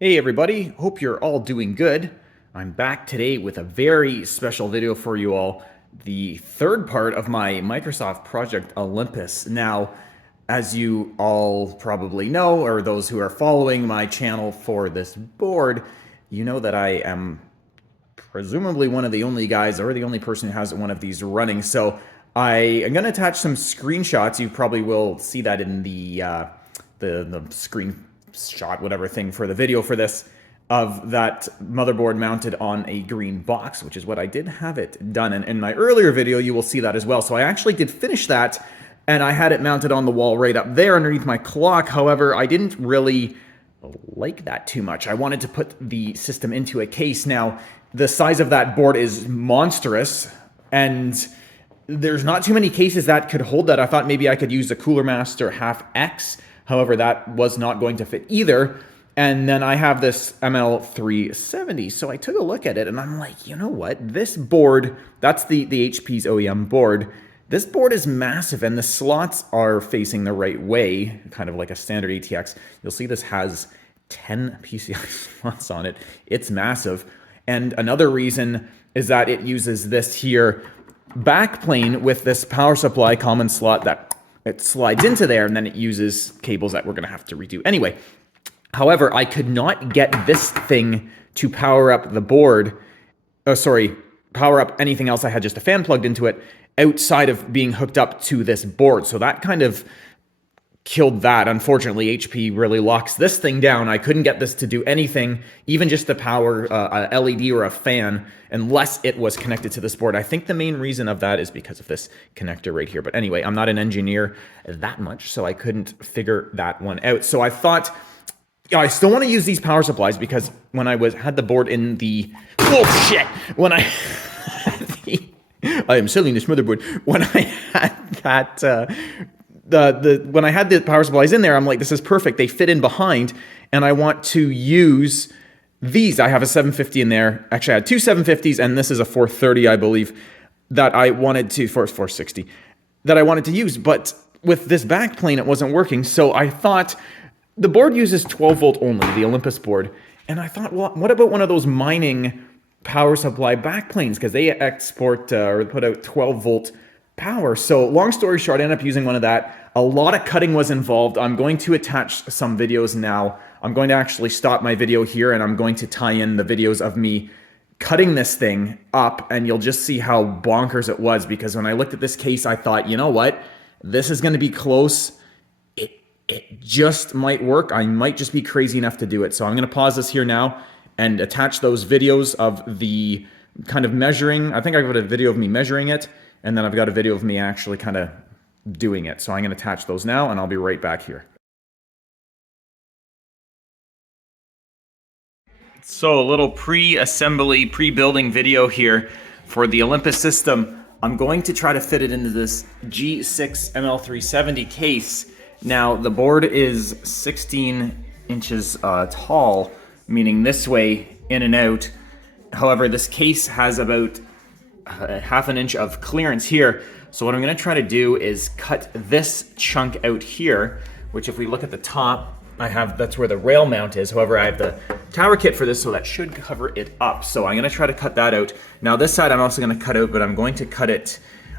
Hey everybody, hope you're all doing good. I'm back today with a very special video for you all, the third part of my Microsoft project Olympus. Now, as you all probably know, or those who are following my channel for this board, you know that I am presumably one of the only guys or the only person who has one of these running. So I am going to attach some screenshots. You probably will see that in the screenshot, whatever thing for the video for this, of that motherboard mounted on a green box, which is what I did have it done. And in my earlier video, you will see that as well. So I actually did finish that, and I had it mounted on the wall right up there underneath my clock. However, I didn't really like that too much. I wanted to put the system into a case. Now, the size of that board is monstrous, and there's not too many cases that could hold that. I thought maybe I could use a Cooler Master half X. However, that was not going to fit either. And then I have this ML370. So I took a look at it and I'm like, you know what? This board, that's the HP's OEM board. This board is massive and the slots are facing the right way, kind of like a standard ATX. You'll see this has 10 PCI slots on it. It's massive. And another reason is that it uses this here backplane with this power supply common slot that it slides into there, and then it uses cables that we're going to have to redo. Anyway, however, I could not get this thing to power up the board. Oh, sorry, power up anything else. I had just a fan plugged into it outside of being hooked up to this board. So that kind of killed that. Unfortunately, HP really locks this thing down. I couldn't get this to do anything, even just to power a LED or a fan, unless it was connected to this board. I think the main reason of that is because of this connector right here. But anyway, I'm not an engineer that much, so I couldn't figure that one out. So I thought, yeah, I still want to use these power supplies because when I had the board in the, oh shit, when I had I am selling this motherboard. When I had that, when I had the power supplies in there, I'm like, this is perfect. They fit in behind, and I want to use these. I have a 750 in there. Actually, I had two 750s, and this is a 430, I believe, that I wanted to, 460, that I wanted to use. But with this backplane, it wasn't working. So I thought, the board uses 12 volt only, the Olympus board. And I thought, well, what about one of those mining power supply backplanes? Because they export or put out 12 volt power. So long story short, I ended up using one of that. A lot of cutting was involved. I'm going to attach some videos now. I'm going to actually stop my video here and I'm going to tie in the videos of me cutting this thing up, and you'll just see how bonkers it was, because when I looked at this case, I thought, you know what? This is going to be close. It just might work. I might just be crazy enough to do it. So I'm going to pause this here now and attach those videos of the kind of measuring. I think I've got a video of me measuring it, and then I've got a video of me actually kind of doing it. So I'm going to attach those now, and I'll be right back here. So a little pre-assembly, pre-building video here for the Olympus system. I'm going to try to fit it into this G6 ML370 case. Now, the board is 16 inches tall, meaning this way, in and out. However, this case has about half an inch of clearance here. So what I'm going to try to do is cut this chunk out here, which if we look at the top, that's where the rail mount is. However, I have the tower kit for this, so that should cover it up. So I'm going to try to cut that out. Now this side I'm also going to cut out, but I'm going to cut it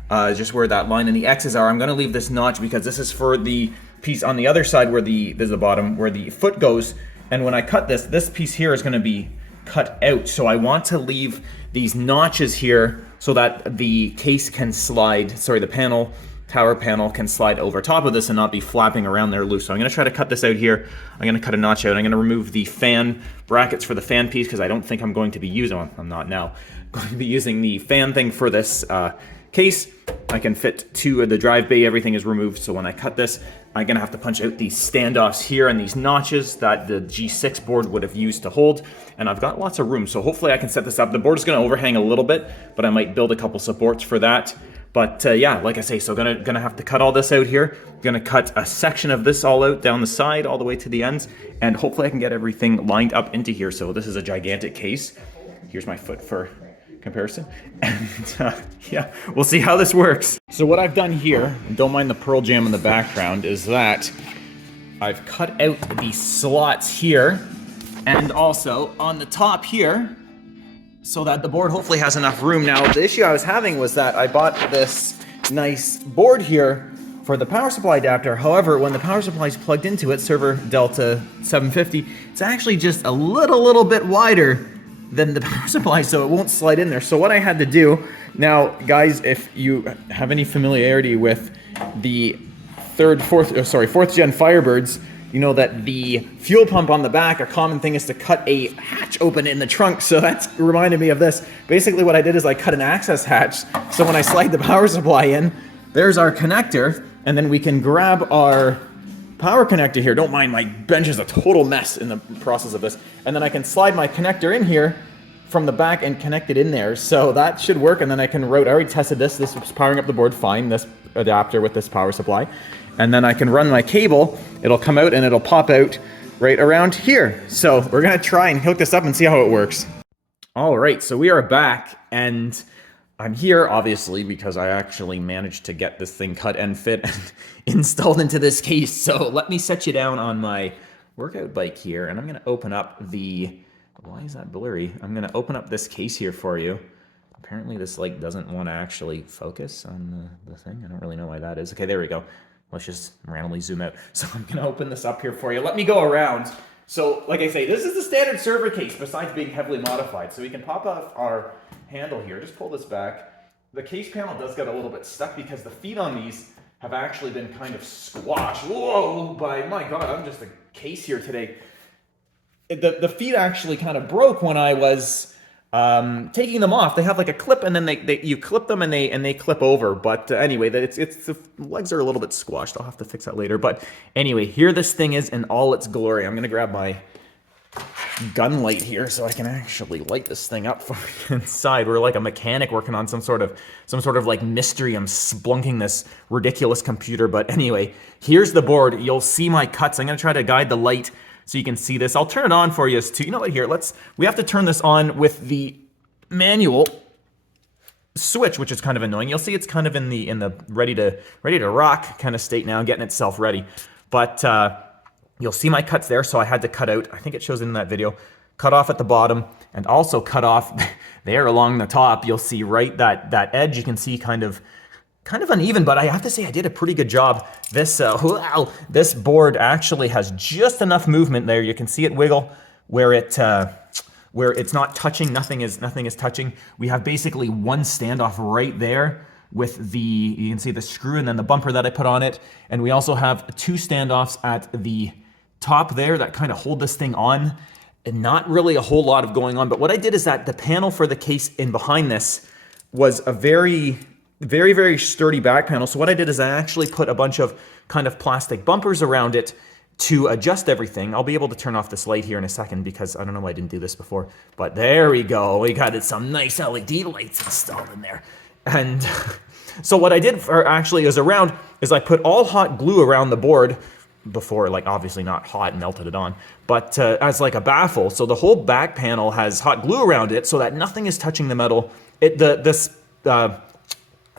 just where that line and the X's are. I'm going to leave this notch because this is for the piece on the other side where there's the bottom where the foot goes. And when I cut this piece here is going to be cut out. So I want to leave these notches here so that the case can slide, sorry, the tower panel can slide over top of this and not be flapping around there loose. So I'm going to try to cut this out here. I'm going to cut a notch out. I'm going to remove the fan brackets for the fan piece because I don't think I'm going to be using, I'm not now, going to be using the fan thing for this case. I can fit two of the drive bay, everything is removed. So when I cut this, I'm going to have to punch out these standoffs here and these notches that the G6 board would have used to hold. And I've got lots of room, so hopefully I can set this up. The board is going to overhang a little bit, but I might build a couple supports for that. But yeah, like I say, so gonna have to cut all this out here. Gonna cut a section of this all out down the side, all the way to the ends, and hopefully I can get everything lined up into here. So this is a gigantic case. Here's my foot for comparison. And yeah, we'll see how this works. So what I've done here, and don't mind the Pearl Jam in the background, is that I've cut out the slots here and also on the top here, so that the board hopefully has enough room. Now, the issue I was having was that I bought this nice board here for the power supply adapter. However, when the power supply is plugged into it, server Delta 750, it's actually just a little bit wider than the power supply, so it won't slide in there. So what I had to do, now guys, if you have any familiarity with the fourth gen Firebirds, you know that the fuel pump on the back, a common thing is to cut a hatch open in the trunk. So that's reminded me of this. Basically what I did is I cut an access hatch, so when I slide the power supply in, there's our connector, and then we can grab our power connector here. Don't mind, my bench is a total mess in the process of this. And then I can slide my connector in here from the back and connect it in there. So that should work, and then I can route. I already tested this. This was powering up the board fine, this adapter with this power supply. And then I can run my cable. It'll come out and it'll pop out right around here. So we're gonna try and hook this up and see how it works. All right, so we are back, and I'm here obviously because I actually managed to get this thing cut and fit and installed into this case. So let me set you down on my workout bike here, and I'm gonna open up the, why is that blurry? I'm gonna open up this case here for you. Apparently this like doesn't want to actually focus on the thing. I don't really know why that is. Okay, there we go. Let's just randomly zoom out. So I'm gonna open this up here for you. Let me go around. So like I say, this is the standard server case besides being heavily modified. So we can pop off our handle here, just pull this back. The case panel does get a little bit stuck because the feet on these have actually been kind of squashed. Whoa, my God, I'm just a case here today. The feet actually kind of broke when I was taking them off. They have like a clip, and then you clip them and they clip over. But anyway, the legs are a little bit squashed. I'll have to fix that later. But anyway, here this thing is in all its glory. I'm gonna grab my gun light here so I can actually light this thing up from inside. We're like a mechanic working on some sort of like mystery. I'm splunking this ridiculous computer. But anyway, here's the board. You'll see my cuts. I'm gonna try to guide the light so you can see this. I'll turn it on for you too. You know what, here, we have to turn this on with the manual switch, which is kind of annoying. You'll see it's kind of in the ready to rock kind of state now, getting itself ready. But you'll see my cuts there, so I had to cut out, I think it shows in that video, cut off at the bottom and also cut off there along the top. You'll see right that edge, you can see kind of uneven, but I have to say I did a pretty good job. This this board actually has just enough movement there. You can see it wiggle where it's not touching. Nothing is touching. We have basically one standoff right there with you can see the screw and then the bumper that I put on it, and we also have two standoffs at the top there that kind of hold this thing on. And not really a whole lot of going on, but what I did is that the panel for the case in behind this was a very sturdy back panel. So what I did is I actually put a bunch of kind of plastic bumpers around it to adjust everything. I'll be able to turn off this light here in a second because I don't know why I didn't do this before, but there we go. We got some nice LED lights installed in there. And so what I did is I put all hot glue around the board before, like obviously not hot and melted it on, but as like a baffle. So the whole back panel has hot glue around it so that nothing is touching the metal. This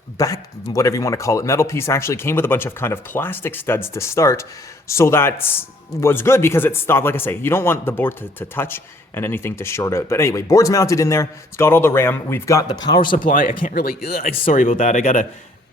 back, whatever you want to call it, metal piece actually came with a bunch of kind of plastic studs to start. So that was good because it stopped. Like I say, you don't want the board to touch and anything to short out. But anyway, board's mounted in there. It's got all the RAM. We've got the power supply. I can't really, sorry about that.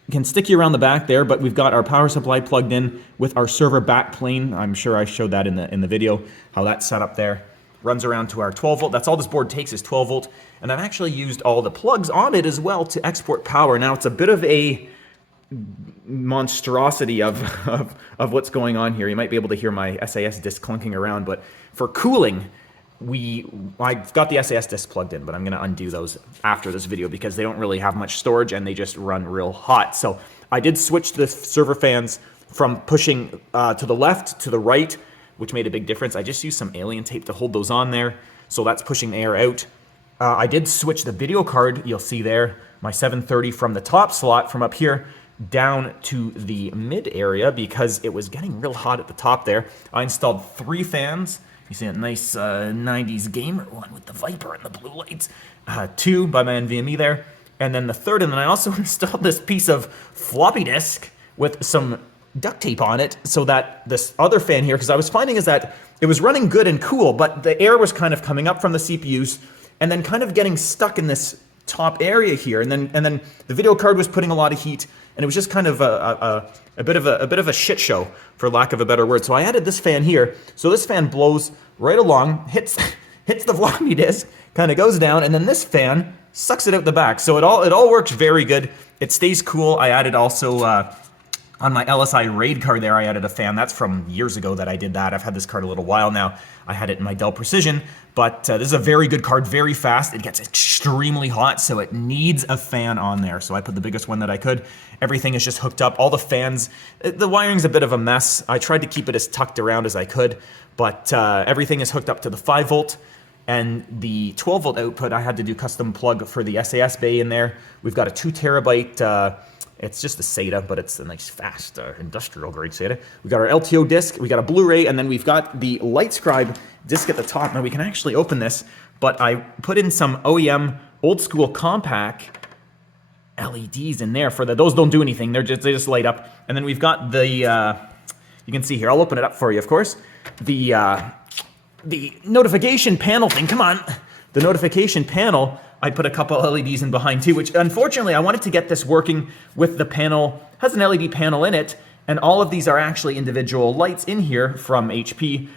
Can stick you around the back there, but we've got our power supply plugged in with our server back plane. I'm sure I showed that in the video, how that's set up there. Runs around to our 12 volt. That's all this board takes is 12 volt. And I've actually used all the plugs on it as well to export power. Now it's a bit of a monstrosity of what's going on here. You might be able to hear my SAS disc clunking around, but for cooling, I've got the SAS disc plugged in, but I'm gonna undo those after this video because they don't really have much storage and they just run real hot. So I did switch the server fans from pushing to the left to the right, which made a big difference. I just used some alien tape to hold those on there, so that's pushing the air out. I did switch the video card, you'll see there, my 730 from the top slot from up here down to the mid area because it was getting real hot at the top there. I installed 3 fans. You see a nice 90s gamer one with the Viper and the blue lights. 2 by my NVMe there. And then the third, and then I also installed this piece of floppy disk with some duct tape on it so that this other fan here, because I was finding is that it was running good and cool, but the air was kind of coming up from the CPUs and then kind of getting stuck in this top area here, and then the video card was putting a lot of heat, and it was just kind of a bit of a shit show, for lack of a better word. So I added this fan here. So this fan blows right along, hits the floppy disk, kind of goes down, and then this fan sucks it out the back. So it all works very good. It stays cool. I added also on my LSI RAID card there, I added a fan. That's from years ago that I did that. I've had this card a little while now. I had it in my Dell Precision, but this is a very good card, very fast. It gets extremely hot, so it needs a fan on there. So I put the biggest one that I could. Everything is just hooked up. All the fans, the wiring's a bit of a mess. I tried to keep it as tucked around as I could, but everything is hooked up to the 5 volt. And the 12 volt output, I had to do custom plug for the SAS bay in there. We've got a 2 terabyte, it's just a SATA, but it's a nice fast industrial grade SATA. We got our LTO disc, we got a Blu-ray, and then we've got the LightScribe disc at the top. Now we can actually open this, but I put in some OEM old school compact LEDs in there for those don't do anything. They just light up. And then we've got the, you can see here, I'll open it up for you, of course. The notification panel thing, come on. The notification panel, I put a couple LEDs in behind too, which unfortunately I wanted to get this working with the panel, has an LED panel in it, and all of these are actually individual lights in here from HP,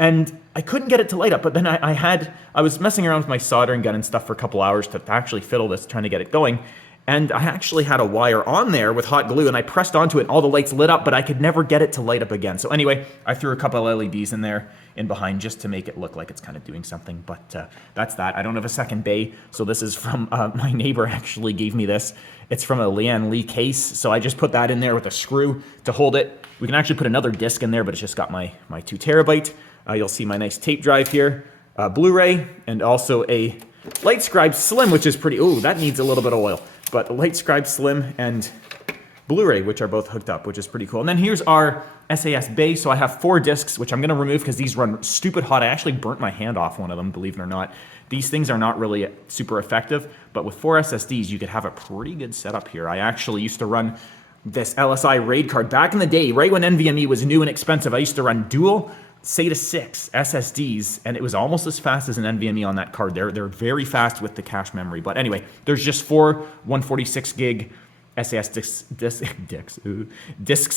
and I couldn't get it to light up, but then I was messing around with my soldering gun and stuff for a couple hours to actually fiddle this, trying to get it going. And I actually had a wire on there with hot glue, and I pressed onto it, and all the lights lit up, but I could never get it to light up again. So anyway, I threw a couple LEDs in there in behind just to make it look like it's kind of doing something, but that's that. I don't have a second bay, so this is from, my neighbor actually gave me this. It's from a Lian Li case, so I just put that in there with a screw to hold it. We can actually put another disc in there, but it's just got my 2 terabyte. You'll see my nice tape drive here, Blu-ray, and also a LightScribe Slim, which is pretty, ooh, that needs a little bit of oil. But LightScribe Slim and Blu-ray, which are both hooked up, which is pretty cool. And then here's our SAS bay. So I have 4 discs, which I'm going to remove because these run stupid hot. I actually burnt my hand off one of them, believe it or not. These things are not really super effective, but with 4 SSDs, you could have a pretty good setup here. I actually used to run this LSI RAID card back in the day, right when NVMe was new and expensive. I used to run dual SATA 6 SSDs, and it was almost as fast as an NVMe on that card. They're very fast with the cache memory. But anyway, there's just 4 146 gig SAS discs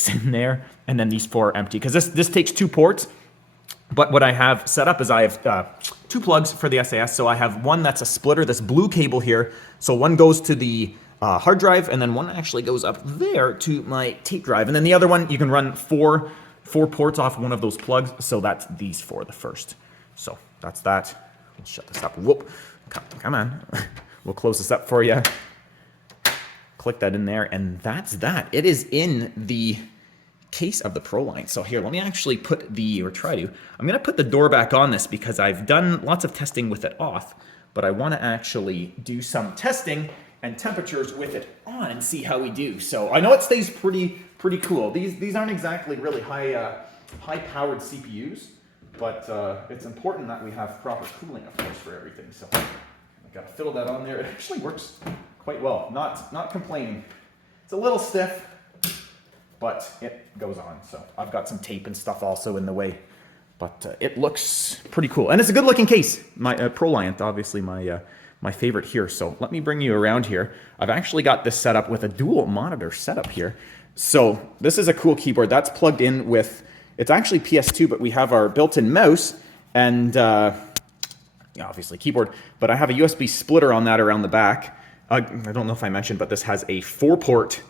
in there, and then these 4 are empty, because this takes 2 ports. But what I have set up is I have 2 plugs for the SAS. So I have one that's a splitter, this blue cable here. So one goes to the hard drive, and then one actually goes up there to my tape drive. And then the other one, you can run 4 ports off one of those plugs, so that's these 4, the first. So that's that. We'll shut this up. Whoop. Come on. We'll close this up for you. Click that in there, and that's that. It is in the case of the Proliant. So here, let me actually put I'm going to put the door back on this because I've done lots of testing with it off, but I want to actually do some testing and temperatures with it on and see how we do. So I know it stays pretty cool. These aren't exactly really high-powered CPUs, but it's important that we have proper cooling, of course, for everything. So I've got to fiddle that on there. It actually works quite well. Not complaining. It's a little stiff, but it goes on. So I've got some tape and stuff also in the way, but it looks pretty cool. And it's a good-looking case. My Proliant, obviously my favorite here. So let me bring you around here. I've actually got this set up with a dual monitor setup here. So this is a cool keyboard that's plugged in with, it's actually PS2, but we have our built-in mouse and obviously keyboard, but I have a USB splitter on that around the back. I don't know if I mentioned, but this has a 4-port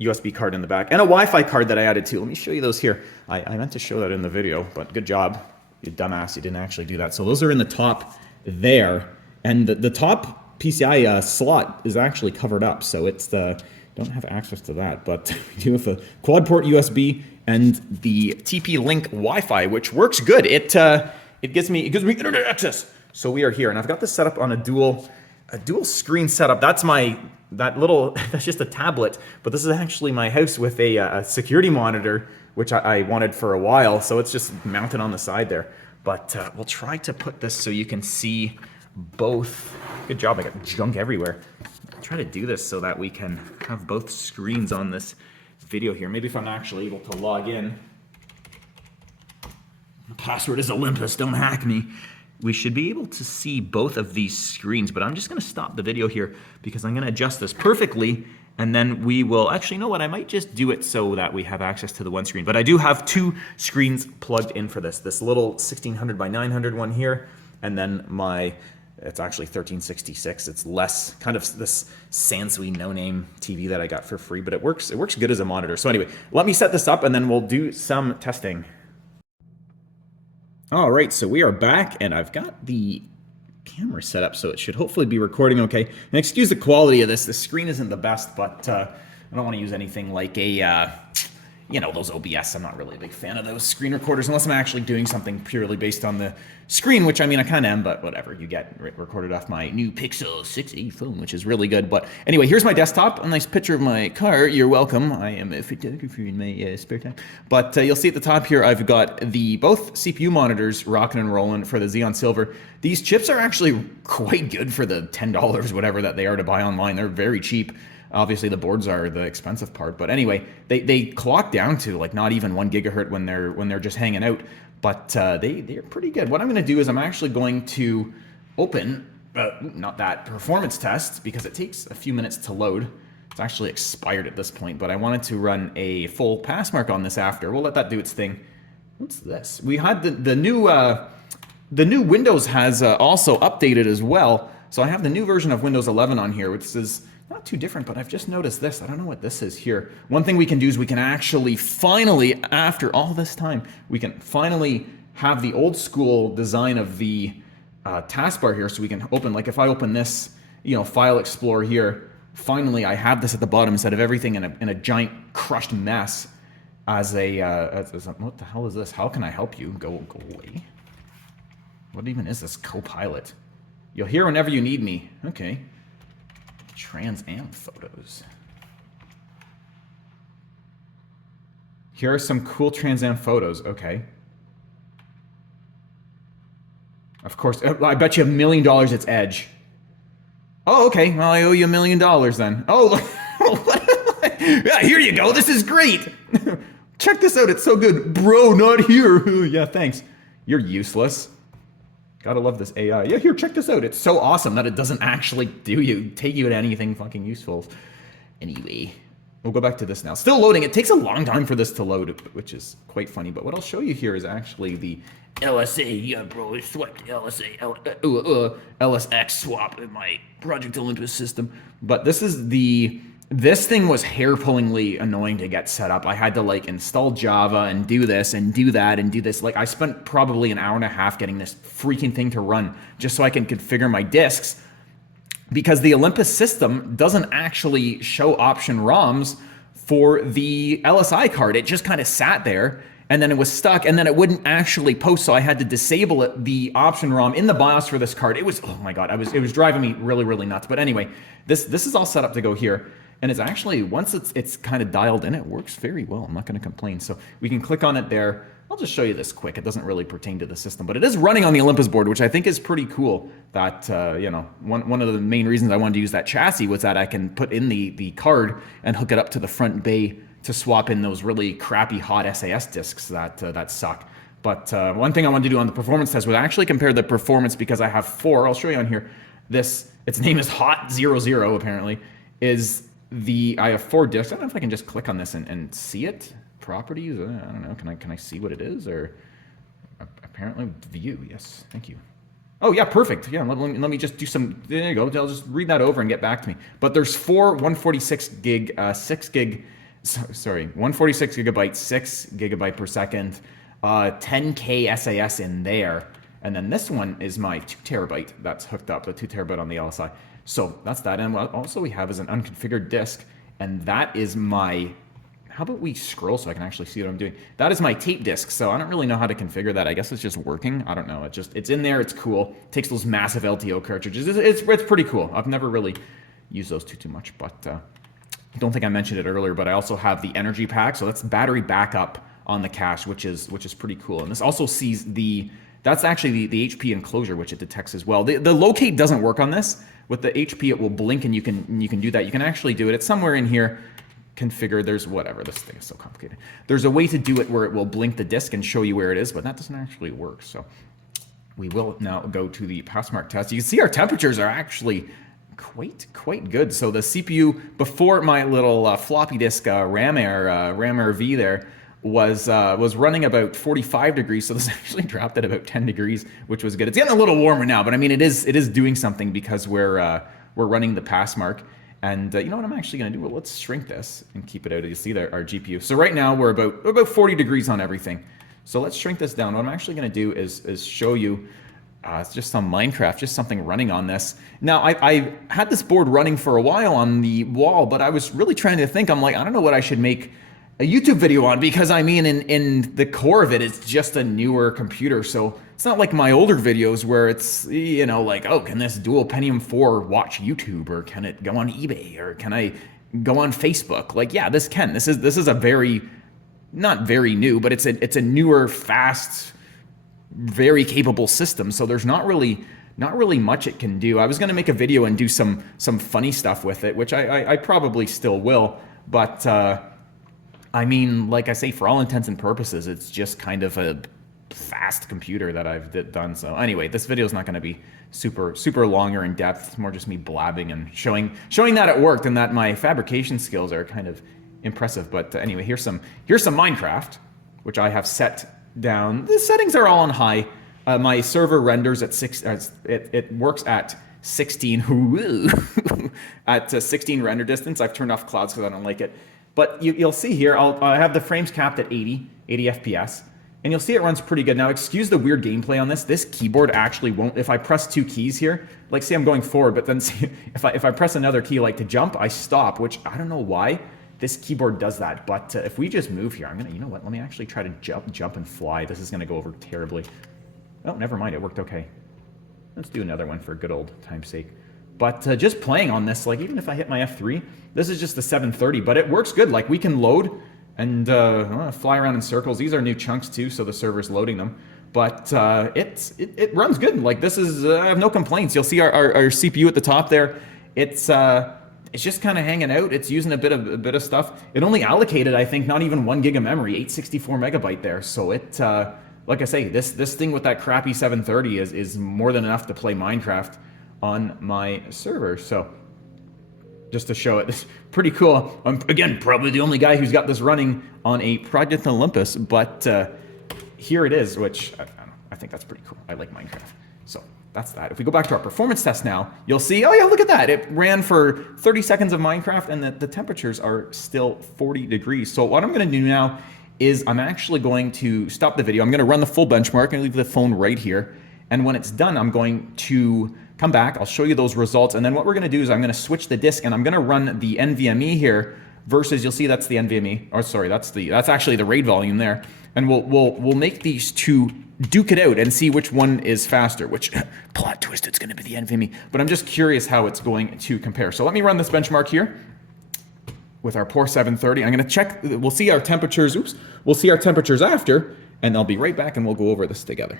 USB card in the back and a Wi-Fi card that I added too. Let me show you those here. I meant to show that in the video, but good job. You dumbass, you didn't actually do that. So those are in the top there. And the top PCI slot is actually covered up, so it's don't have access to that, but we do have a quad port USB and the TP-Link Wi-Fi, which works good. It gives me internet access. So we are here, and I've got this set up on a dual screen setup. That's just a tablet, but this is actually my house with a security monitor, which I wanted for a while. So it's just mounted on the side there. But we'll try to put this so you can see both. Good job, I got junk everywhere. I'll try to do this so that we can have both screens on this video here. Maybe if I'm actually able to log in. The password is Olympus, don't hack me. We should be able to see both of these screens, but I'm just gonna stop the video here because I'm gonna adjust this perfectly, and then we will, actually, you know what, I might just do it so that we have access to the one screen. But I do have two screens plugged in for this little 1600 by 900 one here, and then it's actually 1366. It's less, kind of this Sansui no-name TV that I got for free, but it works good as a monitor. So anyway, let me set this up and then we'll do some testing. All right, so we are back and I've got the camera set up, so it should hopefully be recording okay. And excuse the quality of this. The screen isn't the best, but I don't want to use anything like a, you know, those OBS. I'm not really a big fan of those screen recorders unless I'm actually doing something purely based on the screen, which I mean, I kind of am, but whatever. You get recorded off my new Pixel 6a phone, which is really good. But anyway, here's my desktop. A nice picture of my car. You're welcome. I am a photographer in my spare time. But you'll see at the top here, I've got both CPU monitors rocking and rolling for the Xeon Silver. These chips are actually quite good for the $10, whatever that they are to buy online. They're very cheap. Obviously, the boards are the expensive part, but anyway, they clock down to like not even 1 gigahertz when they're just hanging out, but they're pretty good. What I'm going to do is I'm actually going to open not that performance test because it takes a few minutes to load. It's actually expired at this point, but I wanted to run a full pass mark on this after. We'll let that do its thing. What's this? We had the new Windows has also updated as well. So I have the new version of Windows 11 on here, which is not too different, but I've just noticed this. I don't know what this is here. One thing we can do is we can actually finally, after all this time, we can finally have the old school design of the taskbar here, so we can open, like if I open this, you know, File Explorer here, finally I have this at the bottom instead of everything in a giant crushed mess as what the hell is this? How can I help you? Go away. What even is this Copilot? You'll hear whenever you need me. Okay. Trans Am photos. Here are some cool Trans Am photos. Okay. Of course, I bet you $1 million it's Edge. Oh, okay. Well, I owe you $1 million then. Oh, yeah, here you go. This is great. Check this out. It's so good. Bro, not here. Yeah, thanks. You're useless. Gotta love this AI. Yeah, here, check this out. It's so awesome that it doesn't actually take you to anything fucking useful. Anyway, we'll go back to this now. Still loading. It takes a long time for this to load, which is quite funny. But what I'll show you here is actually the LSA. Yeah, bro, I swapped LSA, LSX swap in my Project Olympus system. But this is this thing was hair-pullingly annoying to get set up. I had to like install Java and do this and do that and do this. Like I spent probably an hour and a half getting this freaking thing to run just so I can configure my disks, because the Olympus system doesn't actually show option ROMs for the LSI card. It just kind of sat there and then it was stuck and then it wouldn't actually post. So I had to disable the option ROM in the BIOS for this card. It was, oh my God, it was driving me really, really nuts. But anyway, this is all set up to go here. And it's actually, once it's kind of dialed in, it works very well. I'm not going to complain. So we can click on it there. I'll just show you this quick. It doesn't really pertain to the system, but it is running on the Olympus board, which I think is pretty cool. That, you know, one of the main reasons I wanted to use that chassis was that I can put in the card and hook it up to the front bay to swap in those really crappy hot SAS disks that suck. But one thing I wanted to do on the performance test was actually compare the performance, because I have 4. I'll show you on here. Its name is Hot00 apparently. I have 4 disks. I don't know if I can just click on this and see it. Properties. I don't know. Can I see what it is? Or apparently view. Yes. Thank you. Oh yeah, perfect. Yeah. Let me just do some. There you go. I'll just read that over and get back to me. But there's 4 146 gig, 6 gig. Sorry, 146 gigabyte, 6 gigabyte per second, 10K SAS in there, and then this one is my 2 terabyte that's hooked up. The 2 terabyte on the LSI. So that's that. And what also we have is an unconfigured disk, and that is my, how about we scroll so I can actually see what I'm doing? That is my tape disk, so I don't really know how to configure that. I guess it's just working. I don't know. It's in there. It's cool. It takes those massive LTO cartridges. It's pretty cool. I've never really used those too much, but I don't think I mentioned it earlier, but I also have the energy pack. So that's battery backup on the cache, which is pretty cool. And this also sees that's actually the HP enclosure, which it detects as well. The locate doesn't work on this. With the HP, it will blink, and you can do that. You can actually do it. It's somewhere in here. configure. There's whatever, this thing is so complicated. There's a way to do it where it will blink the disk and show you where it is, but that doesn't actually work. So we will now go to the pass mark test. You can see our temperatures are actually quite good. So the CPU before my little floppy disk RAM Air V there was running about 45 degrees. So this actually dropped at about 10 degrees, which was good. It's getting a little warmer now, but I mean it is doing something because we're running the pass mark. And you know what I'm actually going to do? Well, let's shrink this and keep it out. You see there, our GPU. So right now we're about 40 degrees on everything. So let's shrink this down. What I'm actually going to do is show you it's just some Minecraft, just something running on this. Now, I had this board running for a while on the wall, but I was really trying to think. I'm like, I don't know what I should make a YouTube video on, because I mean, in the core of it, it's just a newer computer. So it's not like my older videos where it's, you know, like, oh, can this dual Pentium 4 watch YouTube, or can it go on eBay, or can I go on Facebook? Like, yeah, this can. This is a very, not very new, but it's a newer, fast, very capable system. So there's not really much it can do. I was going to make a video and do some funny stuff with it, which I probably still will. But I mean, like I say, for all intents and purposes, it's just kind of a fast computer that I've done. So anyway, this video is not going to be super long or in depth. It's more just me blabbing and showing that it worked and that my fabrication skills are kind of impressive. But anyway, here's some Minecraft, which I have set down. The settings are all on high. My server renders at it works at 16 at 16 render distance. I've turned off clouds because I don't like it. But you'll see here, I have the frames capped at 80 FPS, and you'll see it runs pretty good. Now, excuse the weird gameplay on this. This keyboard actually won't, if I press 2 keys here, like say I'm going forward, but then see, if I press another key like to jump, I stop, which I don't know why this keyboard does that. But if we just move here, I'm gonna, you know what, let me actually try to jump and fly. This is gonna go over terribly. Oh, never mind, it worked okay. Let's do another one for good old time's sake. But just playing on this, like even if I hit my F3, this is just the 730, but it works good. Like we can load and fly around in circles. These are new chunks too, so the server's loading them. But it runs good. Like this is, I have no complaints. You'll see our CPU at the top there. It's just kind of hanging out. It's using a bit of stuff. It only allocated, I think, not even 1 gig of memory, 864 megabyte there. So it, like I say, this thing with that crappy 730 is more than enough to play Minecraft on my server. So just to show it, it's pretty cool. I'm, again, probably the only guy who's got this running on a Proliant Olympus, but here it is, which I think that's pretty cool. I like Minecraft. So that's that. If we go back to our performance test now, you'll see, oh yeah, look at that. It ran for 30 seconds of Minecraft and the temperatures are still 40 degrees. So what I'm gonna do now is I'm actually going to stop the video. I'm gonna run the full benchmark and leave the phone right here. And when it's done, I'm going to come back, I'll show you those results, and then what we're gonna do is I'm gonna switch the disk and I'm gonna run the NVMe here versus, you'll see that's the NVMe, or sorry, that's actually the RAID volume there. And we'll make these two duke it out and see which one is faster, which, plot twist, it's gonna be the NVMe. But I'm just curious how it's going to compare. So let me run this benchmark here with our poor 730. I'm gonna check, we'll see our temperatures, we'll see our temperatures after, and I'll be right back and we'll go over this together.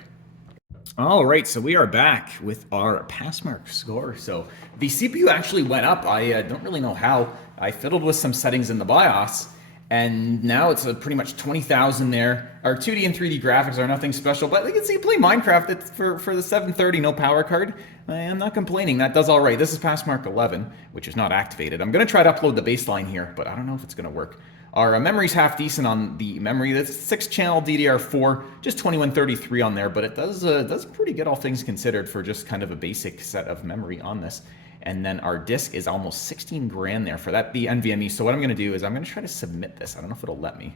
All right, so we are back with our pass mark score. So the CPU actually went up. I don't really know how. I fiddled with some settings in the BIOS, and now it's pretty much 20,000 there. Our 2D and 3D graphics are nothing special, but you can see play Minecraft. It's for the 730, no power card. I'm not complaining. That does all right. This is pass mark 11, which is not activated. I'm going to try to upload the baseline here, but I don't know if it's going to work. Our memory's half decent on the memory. That's 6-channel DDR4, just 2133 on there, but it does pretty good, all things considered, for just kind of a basic set of memory on this. And then our disk is almost 16 grand there for that, the NVMe. So what I'm going to do is I'm going to try to submit this. I don't know if it'll let me.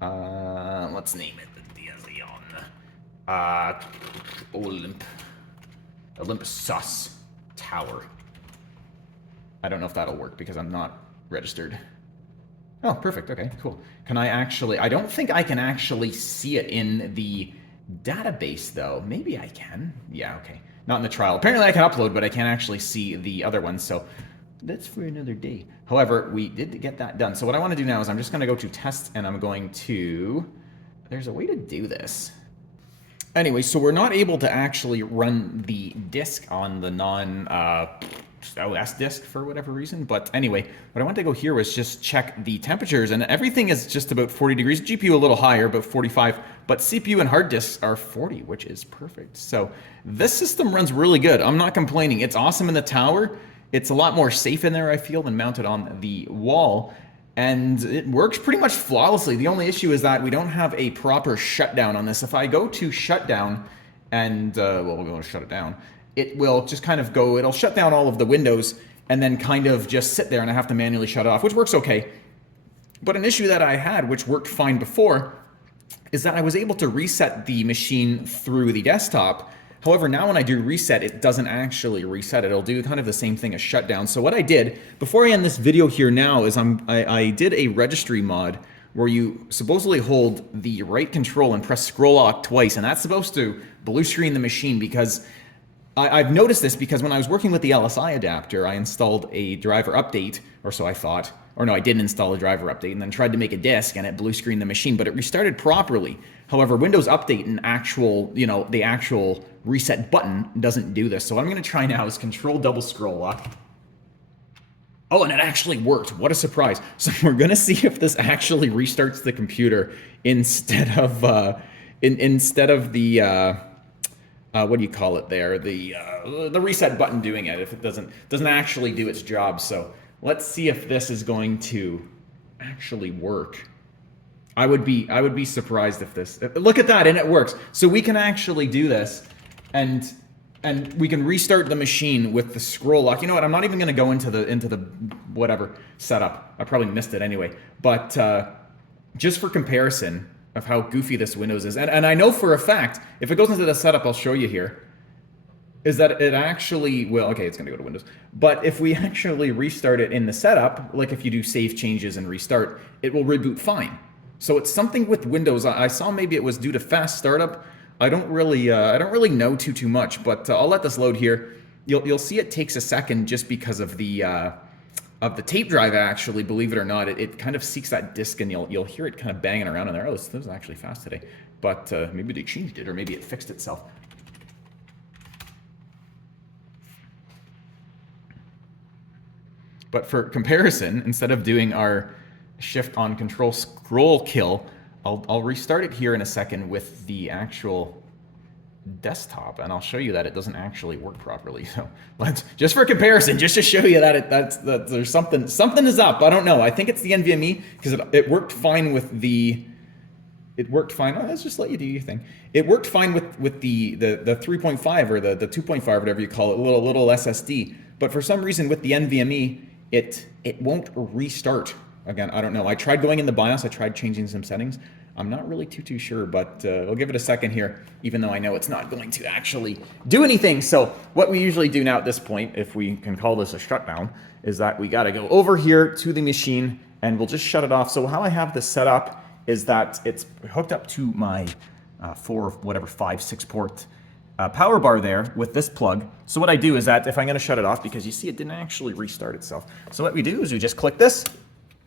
Let's name it the Olympus Sus Tower. I don't know if that'll work because I'm not registered. Oh, perfect. Okay, cool. Can I actually, I don't think I can actually see it in the database though. Maybe I can. Yeah, okay. Not in the trial. Apparently I can upload, but I can't actually see the other ones. So that's for another day. However, we did get that done. So what I want to do now is I'm just going to go to test and I'm going to, there's a way to do this. Anyway, so we're not able to actually run the disk on the OS disk for whatever reason. But anyway, what I wanted to go here was just check the temperatures, and everything is just about 40 degrees. GPU a little higher, about 45, but CPU and hard disks are 40, which is perfect. So this system runs really good. I'm not complaining. It's awesome in the tower. It's a lot more safe in there, I feel, than mounted on the wall. And it works pretty much flawlessly. The only issue is that we don't have a proper shutdown on this. If I go to shutdown and, well, we're going to shut it down, it will just kind of go, it'll shut down all of the windows and then kind of just sit there, and I have to manually shut it off, which works okay. But an issue that I had, which worked fine before, is that I was able to reset the machine through the desktop. However, now when I do reset, it doesn't actually reset. It'll do kind of the same thing as shutdown. So what I did, before I end this video here now, is I did a registry mod where you supposedly hold the right control and press scroll lock twice, and that's supposed to blue screen the machine, because I've noticed this because when I was working with the LSI adapter, I installed a driver update, or so I thought. Or no, I didn't install a driver update, and then tried to make a disk, and it blue screened the machine, but it restarted properly. However, Windows Update and actual, the actual reset button doesn't do this. So what I'm going to try now is control double scroll lock. Oh, and it actually worked. What a surprise. So we're going to see if this actually restarts the computer instead of the what do you call it there? The reset button doing it, if it doesn't actually do its job. So let's see if this is going to actually work. I would be surprised if this, look at that, and it works. So we can actually do this, and we can restart the machine with the scroll lock. You know what? I'm not even going to go into the whatever setup. I probably missed it anyway. But just for comparison of how goofy this Windows is, and I know for a fact, if it goes into the setup, I'll show you here, is that it actually, well, okay, it's going to go to Windows. But if we actually restart it in the setup, like if you do save changes and restart, it will reboot fine. So it's something with Windows. I saw maybe it was due to fast startup. I don't really know too much, but I'll let this load here. You'll see it takes a second just because of the tape drive. Actually, believe it or not, it kind of seeks that disk, and you'll hear it kind of banging around in there. Oh, this is actually fast today, but maybe they changed it, or maybe it fixed itself. But for comparison, instead of doing our shift on control scroll kill, I'll restart it here in a second with the actual desktop, and I'll show you that it doesn't actually work properly. So let's, just for comparison, just to show you that there's something is up. I don't know. I think it's the NVMe, because it worked fine with the. It worked fine. Oh, let's just let you do your thing. It worked fine with the 3.5 or the 2.5, whatever you call it, little SSD. But for some reason with the NVMe, it won't restart. Again, I don't know. I tried going in the BIOS. I tried changing some settings. I'm not really too sure, but we'll give it a second here, even though I know it's not going to actually do anything. So what we usually do now at this point, if we can call this a shutdown, is that we got to go over here to the machine, and we'll just shut it off. So how I have this set up is that it's hooked up to my 5, 6 port power bar there with this plug. So what I do is that if I'm going to shut it off, because you see it didn't actually restart itself. So what we do is we just click this,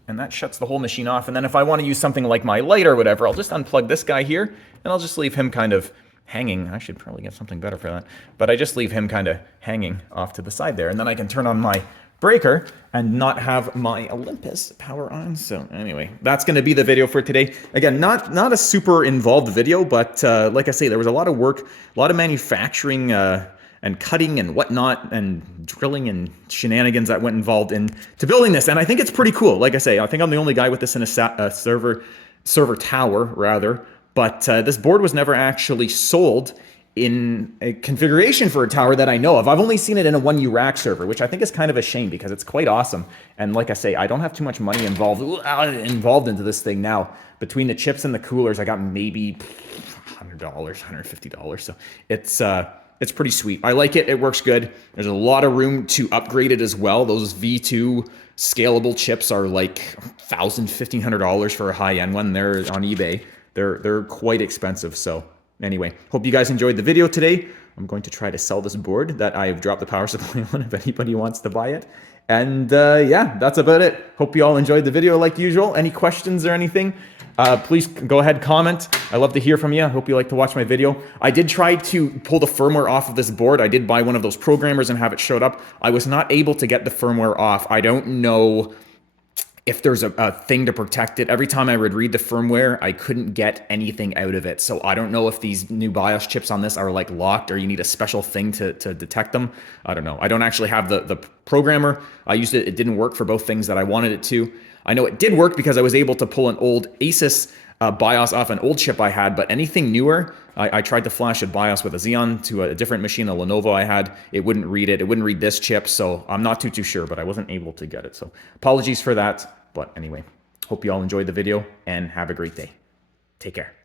and that shuts the whole machine off. And then if I want to use something like my light or whatever, I'll just unplug this guy here, and I'll just leave him kind of hanging. I should probably get something better for that. But I just leave him kind of hanging off to the side there. And then I can turn on my breaker and not have my Olympus power on. So anyway, that's going to be the video for today. Again, not a super involved video, but like I say, there was a lot of work, a lot of manufacturing and cutting and whatnot, and drilling and shenanigans that went involved into building this. And I think it's pretty cool. Like I say, I think I'm the only guy with this in a server tower, rather. But this board was never actually sold in a configuration for a tower that I know of. I've only seen it in a 1U rack server, which I think is kind of a shame, because it's quite awesome. And like I say, I don't have too much money involved into this thing now. Between the chips and the coolers, I got maybe $100, $150. So it's pretty sweet. I like it. It works good. There's a lot of room to upgrade it as well. Those V2 scalable chips are like $1,000, $1,500 for a high-end one. They're on eBay. They're quite expensive. So anyway, hope you guys enjoyed the video today. I'm going to try to sell this board that I've dropped the power supply on if anybody wants to buy it. And yeah, that's about it. Hope you all enjoyed the video like usual. Any questions or anything, Please go ahead, comment. I love to hear from you. I hope you like to watch my video. I did try to pull the firmware off of this board. I did buy one of those programmers and have it showed up. I was not able to get the firmware off. I don't know if there's a thing to protect it. Every time I would read the firmware, I couldn't get anything out of it. So I don't know if these new BIOS chips on this are like locked or you need a special thing to detect them. I don't know. I don't actually have the programmer. I used it. It didn't work for both things that I wanted it to. I know it did work because I was able to pull an old Asus BIOS off an old chip I had, but anything newer, I tried to flash a BIOS with a Xeon to a different machine, a Lenovo I had. It wouldn't read it. It wouldn't read this chip, so I'm not too sure, but I wasn't able to get it. So apologies for that. But anyway, hope you all enjoyed the video and have a great day. Take care.